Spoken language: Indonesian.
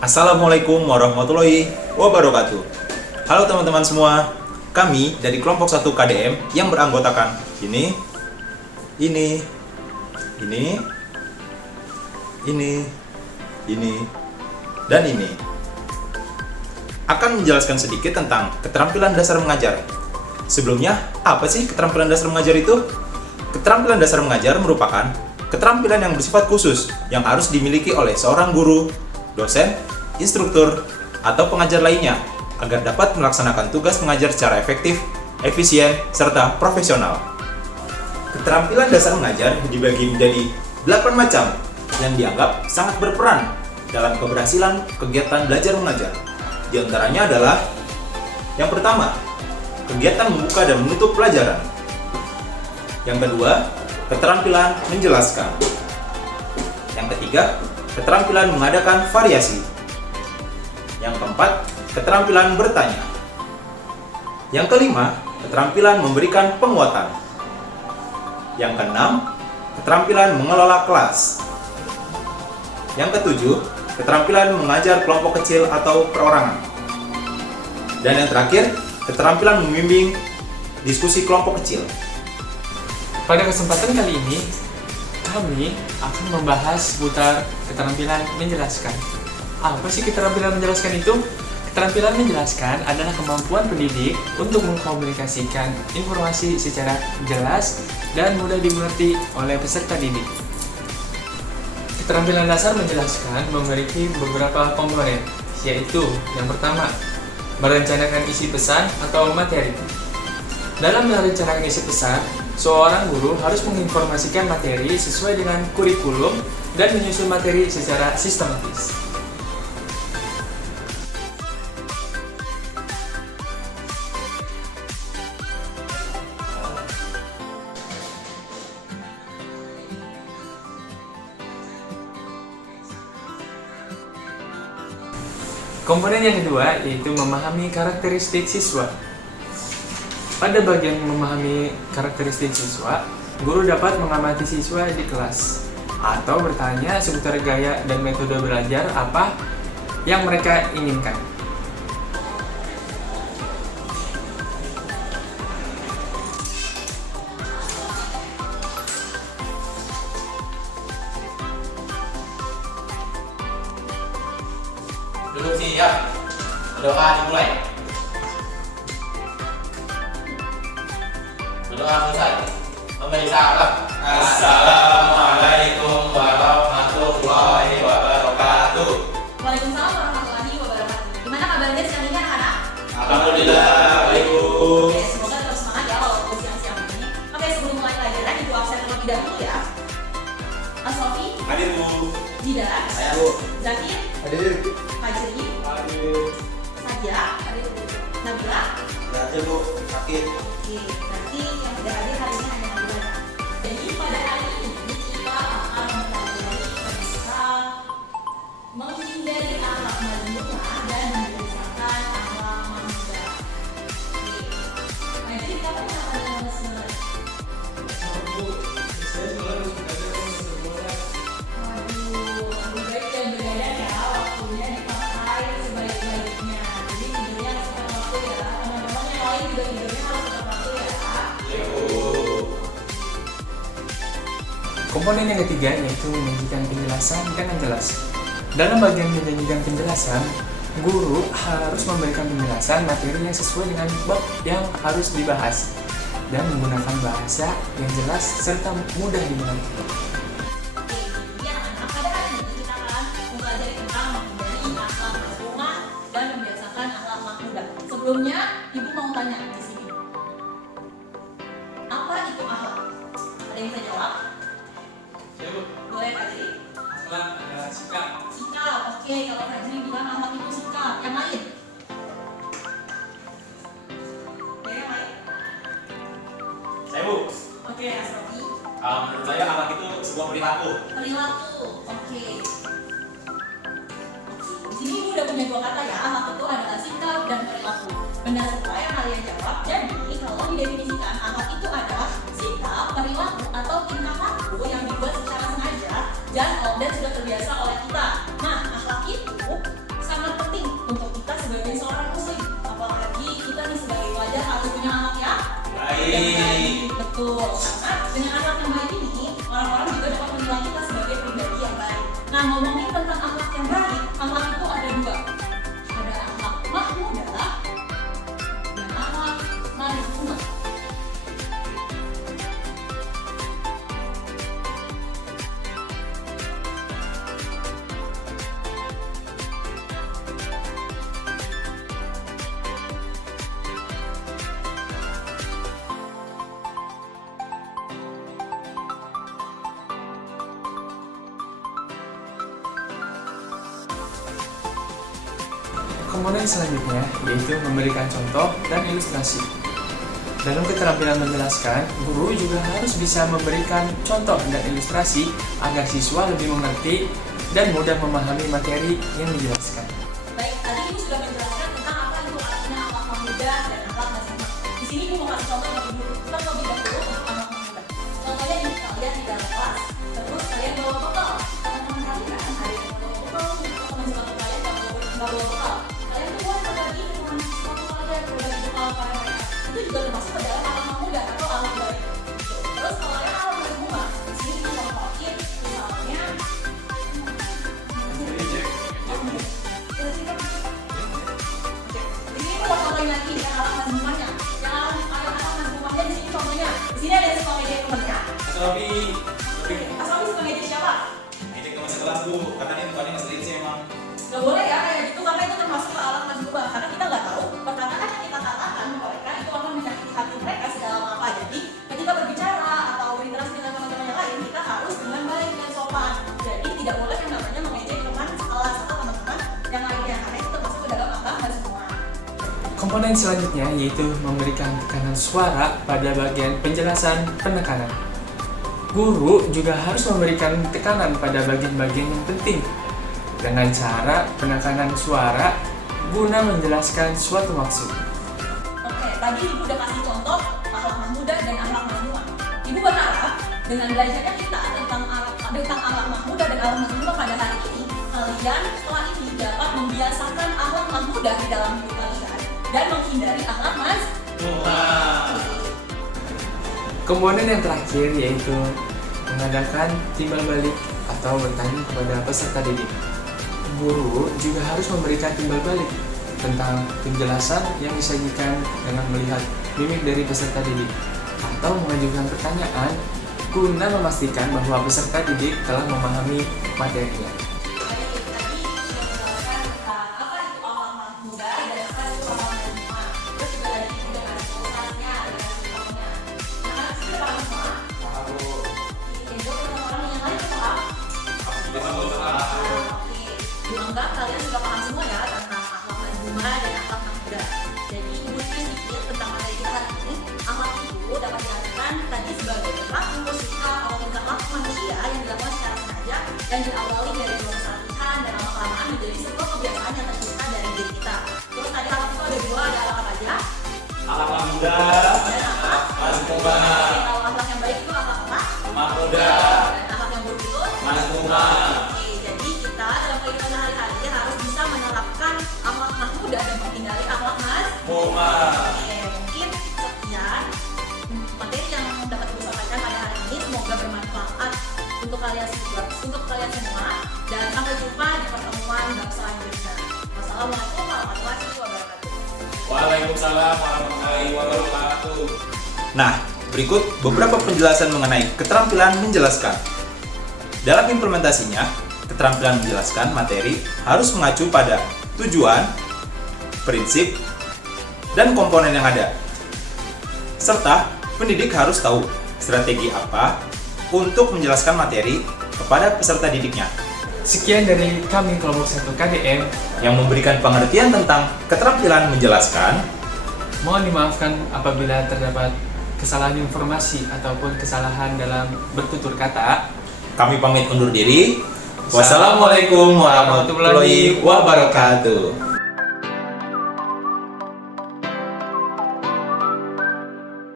Assalamualaikum warahmatullahi wabarakatuh. Halo teman-teman semua, kami dari kelompok 1 KDM yang beranggotakan ini, dan ini akan menjelaskan sedikit tentang keterampilan dasar mengajar. Sebelumnya, apa sih keterampilan dasar mengajar itu? Keterampilan dasar mengajar merupakan keterampilan yang bersifat khusus yang harus dimiliki oleh seorang guru, dosen, instruktur, atau pengajar lainnya agar dapat melaksanakan tugas mengajar secara efektif, efisien, serta profesional. Keterampilan dasar mengajar dibagi menjadi 8 macam yang dianggap sangat berperan dalam keberhasilan kegiatan belajar mengajar. Di antaranya adalah yang pertama, kegiatan membuka dan menutup pelajaran. Yang kedua, keterampilan menjelaskan. Yang ketiga, keterampilan mengadakan variasi. Yang keempat, keterampilan bertanya. Yang kelima, keterampilan memberikan penguatan. Yang keenam, keterampilan mengelola kelas. Yang ketujuh, keterampilan mengajar kelompok kecil atau perorangan. Dan yang terakhir, keterampilan membimbing diskusi kelompok kecil. Pada kesempatan kali ini, kami akan membahas seputar keterampilan menjelaskan. Apa sih keterampilan menjelaskan itu? Keterampilan menjelaskan adalah kemampuan pendidik untuk mengkomunikasikan informasi secara jelas dan mudah dimengerti oleh peserta didik. Keterampilan dasar menjelaskan memiliki beberapa komponen, yaitu yang pertama, merencanakan isi pesan atau materi. Dalam merencanakan isi pesan, seorang guru harus menginformasikan materi sesuai dengan kurikulum dan menyusun materi secara sistematis. Komponen yang kedua yaitu memahami karakteristik siswa. Pada bagian memahami karakteristik siswa, guru dapat mengamati siswa di kelas atau bertanya seputar gaya dan metode belajar apa yang mereka inginkan. Duduk siap, berdoa dimulai. Berdoa selesai. Memberi salam. Assalamualaikum warahmatullahi wabarakatuh. Waalaikumsalam warahmatullahi wabarakatuh. Gimana kabarnya siang ini anak-anak? Alhamdulillah, baik Bu. Oke, semoga tetap semangat ya walaupun siang-siang ini. Oke, sebelum mulai pelajaran, ibu absen terlebih dahulu ya. Mas Sofi, Hadir Bu. Jidat, Saya Bu. Zakir, Hadir. Fajri, Hadir. Sadia, Nabila. Berarti Bu, sakit. Oke, berarti yang tidak hadir hari ini hanya Nabila. Jadi pada hari ini kita akan mempelajari tentang menghindari akhlak manusia dan membiasakan akhlak manusia. Oke, nah jadi kita akan melakukan sebenarnya. Waduh, lebih baik dan begadang ya, waktunya dipakai sebaik-baiknya. Jadi tidurnya harus tepat waktu ya, teman-teman yang lain juga tidurnya harus tepat waktu ya. Komponen yang ketiga yaitu menyajikan penjelasan dengan jelas. Dalam bagian menyajikan penjelasan, guru harus memberikan penjelasan materi yang sesuai dengan bab yang harus dibahas dan menggunakan bahasa yang jelas serta mudah dimengerti. Oke, jadi anak-anak pada hari ini kita akan mempelajari tentang menghindari akhlak manusia dan membiasakan akhlak manusia. Sebelumnya, ibu mau tanya di sini. Apa itu akhlak? Ada yang bisa jawab? Boleh Fajri? Akhlak adalah sikap. Sikap, oke. Kalau Fajri bilang akhlak itu sikap. Yang lain? Oke, yang lain? Saya Bu. Oke, Asrofi. Menurut saya akhlak itu sebuah perilaku. Perilaku, oke. Di sini ibu udah punya 2 kata ya. Akhlak itu adalah sikap dan perilaku. Benar semua yang kalian jawab. Jadi kalau didefinisikan akhlak itu adalah sikap, perilaku atau tingkah laku yang dibuat secara sengaja dan sudah terbiasa oleh kita. Nah, akhlak itu baik. Betul. Karena dengan akhlak yang baik ini, orang-orang juga dapat menilai kita sebagai pribadi yang baik. Nah, ngomongin tentang akhlak yang baik, akhlak itu ada dua. Ada akhlak mahmudah dan akhlak madhumah. Komponen selanjutnya yaitu memberikan contoh dan ilustrasi. Dalam keterampilan menjelaskan, guru juga harus bisa memberikan contoh dan ilustrasi agar siswa lebih mengerti dan mudah memahami materi yang dijelaskan. Baik, tadi Ibu sudah menjelaskan tentang apa itu artinya akhlak mahmudah dan akhlak madhumah. Di sini Ibu mau kasih contoh bagi guru. Kita lebih dahulu untuk akhlak mahmudah. Contohnya ini kalian di dalam kelas, terus kalian bawa bekal. Teman-teman kalian ada yang bawa bekal, teman sepatu kalian nggak bawa bekal. Kalian tuh boleh berbagi dengan sepatu kalian, berbagi bekal pada mereka. Itu juga termasuk ke dalam akhlak mahmudah atau akhlak baik. Terus kalau yang akhlak madhumah, di sini Ibu contohin misalnya di sini mau contohin lagi yang alat madhumahnya. Yang alat madhumahnya di sini contohnya. Di sini ada suka meja temennya. Asal suka meja siapa? Ngejek teman sekelas Bu, karena ini bukannya ngeselin sih emang. Gak boleh ya kayak gitu karena itu termasuk ke alat madhumah. Karena kita nggak tahu perkataan yang kita katakan mereka itu akan menyakiti hati mereka sedalam apa. Jadi ketika berbicara atau berinteraksi dengan teman-teman yang lain kita harus dengan baik dan sopan. Jadi tidak boleh yang namanya mengejek teman sekelas atau teman-teman yang lainnya karena itu termasuk ke dalam akhlak madhumah. Komponen selanjutnya yaitu memberikan tekanan suara pada bagian penjelasan penekanan. Guru juga harus memberikan tekanan pada bagian-bagian yang penting dengan cara penekanan suara guna menjelaskan suatu maksud. Oke, tadi Ibu udah kasih contoh akhlak mahmudah dan akhlak madhumah. Ibu berharap dengan belajarnya kita tentang akhlak mahmudah dan akhlak madhumah pada hari ini, kalian setelah ini dapat membiasakan akhlak mahmudah di dalam hidup kalian dan menghindari akhlak madhumah. Komponen yang terakhir yaitu mengadakan timbal balik atau bertanya kepada peserta didik. Guru juga harus memberikan timbal balik tentang penjelasan yang disajikan dengan melihat mimik dari peserta didik atau mengajukan pertanyaan guna memastikan bahwa peserta didik telah memahami materinya. Tadi sudah menjelaskan tentang apa itu akhlak mahmudah dan apa itu akhlak madhumah. Terus juga tadi Ibu udah kasih ilustrasinya, ada contohnya. Nah, sudah paham semua? Ibu orang yang lain paham? Oke, dianggap kalian sudah paham semua ya tentang akhlak madhumah dan akhlak mahmudah. Jadi Ibu sedikit tentang materi kita hari ini. Akhlak itu dapat diartikan tadi sebagai perilaku, sikap, atau tingkah laku manusia yang dilakukan secara sengaja dan diawali dari proses latihan dan lama-kelamaan menjadi sebuah kebiasaan yang tercipta dari diri kita. Terus tadi akhlak itu ada dua, ada akhlak apa aja? Akhlak mahmudah, Dan akhlak madhumah. Oke, kalau akhlak yang baik itu akhlak apa? Mahmudah, Dan akhlak yang buruk itu? madhumah. Oke, jadi kita dalam kehidupan sehari-hari harus bisa menerapkan akhlak mahmudah dan menghindari akhlak Mahmumah. Oke, mungkin sekian materi yang dapat Ibu sampaikan pada hari ini. Semoga bermanfaat untuk kalian semua dan sampai jumpa di pertemuan bab selanjutnya. Wassalamualaikum warahmatullahi wabarakatuh. Waalaikumsalam warahmatullahi wabarakatuh. Nah, berikut beberapa penjelasan mengenai keterampilan menjelaskan. Dalam implementasinya, keterampilan menjelaskan materi harus mengacu pada tujuan, prinsip, dan komponen yang ada. Serta, pendidik harus tahu strategi apa untuk menjelaskan materi kepada peserta didiknya Sekian dari kami kelompok 1 KDM. yang memberikan pengertian tentang keterampilan menjelaskan. Mohon dimaafkan apabila terdapat kesalahan informasi ataupun kesalahan dalam bertutur kata. Kami pamit undur diri. Wassalamualaikum warahmatullahi wabarakatuh.